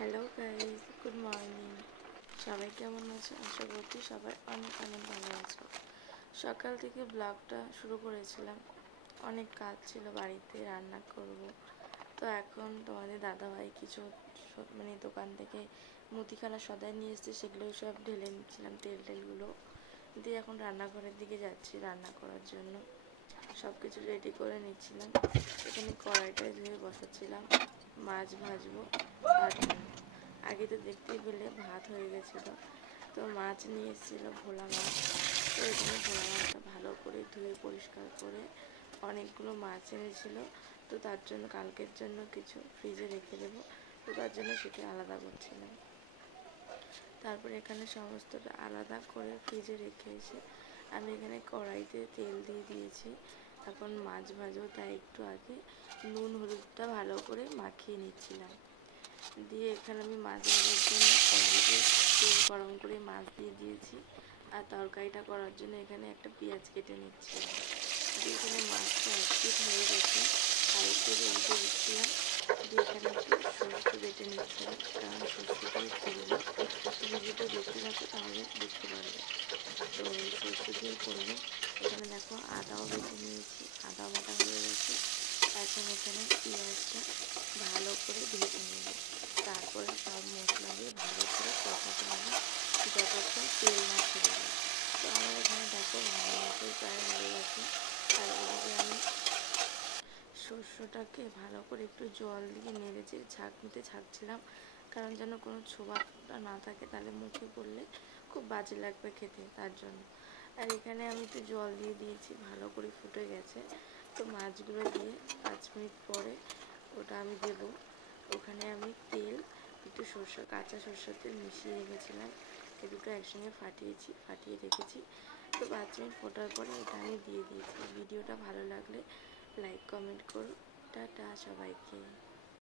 Hello guys, good morning. সবাই কেমন আছো? আশা করছি সবাই অনেক অনেক ভালো আছো। সকাল থেকে ব্লগটা শুরু করেছিলাম, অনেক কাজ ছিল বাড়িতে, রান্না করব। তো এখন তোমাদের দাদাভাই কিছু দোকান থেকে মুদিখানা সদাই নিয়ে এসেছে, সেগুলো সব ঢেলে নিচ্ছিলাম, তেলগুলো দিয়ে এখন রান্নাঘরের দিকে যাচ্ছি রান্না করার জন্য। সব কিছু রেডি করে নিচ্ছিলাম। এখানে কড়াইটায় ধুয়ে বসাচ্ছিলাম, মাছ ভাজবো তার জন্য। আগে তো দেখতেই পেলে ভাত হয়ে গেছিলো। তো মাছ নিয়ে এসেছিলো, ভোলা মাছ। তো এখানে ভোলা মাছটা ভালো করে ধুয়ে পরিষ্কার করে অনেকগুলো মাছ এনেছিল। তো তার জন্য কালকের জন্য কিছু ফ্রিজে রেখে দেবো, তো তার জন্য সেটা আলাদা করছিলাম। তারপর এখানে সমস্তটা আলাদা করে ফ্রিজে রেখে এসে আমি এখানে কড়াইতে তেল দিয়ে দিয়েছি। এখন মাছ ভাজবো, তাই একটু আগে নুন হলুদটা ভালো করে মাখিয়ে নিচ্ছিলাম। দিয়ে এখানে আমি মাছ ভাজার জন্য কড়াইতে তেল গরম করে মাছ দিয়ে দিয়েছি। আর তরকারিটা করার জন্য এখানে একটা পেঁয়াজ কেটে নিচ্ছিলাম। দিয়ে এখানে মাছটা এক পিঠ হয়ে গেছে, আর একটু উল্টে দিচ্ছিলাম। দিয়ে এখানে একটু সর্ষে বেটে নিচ্ছিলাম, কারণ সর্ষে দিয়ে করবো। ভিডিওটা দেখতে থাকো, তাহলে বুঝতে পারবে। তো সর্ষে দিয়ে করবো। এখানে দেখো আদাও বেটে নিয়েছি, আদা বাটা হয়ে গেছে। এখন এখানে পেঁয়াজটা ভালো করে ভেজে নেব। তারপরে সব মশলা দিয়ে ভালো করে কষাতে হবে যতক্ষণ তেল না ছেড়ে যায়। তো আমার এখানে দেখো ভালো মতোই প্রায় হয়ে গেছে। আর এদিকে আমি শস্যটাকে ভালো করে একটু জল দিয়ে নেড়েচে ছাঁকনিতে ছাঁকছিলাম, কারণ যেন কোনো ছোবাটা না থাকে, তাহলে মুখে পড়লে খুব বাজে লাগবে খেতে, তার জন্য। আর এখানে আমি একটু জল দিয়ে দিয়েছি, ভালো করে ফুটে গেছে। তো মাছগুলো দিয়ে 5 মিনিট পরে ওটা আমি দেব। ওখানে আমি তেল একটু কাঁচা সরষের তেল মিশিয়ে রেখেছিলাম, এই দুটো একসঙ্গে ফাটিয়ে রেখেছি। তো 5 মিনিট ফোটার পরে এটা আমি দিয়ে দিয়েছি। ভিডিওটা ভালো লাগলে লাইক কমেন্ট করো। টাটা সবাইকে।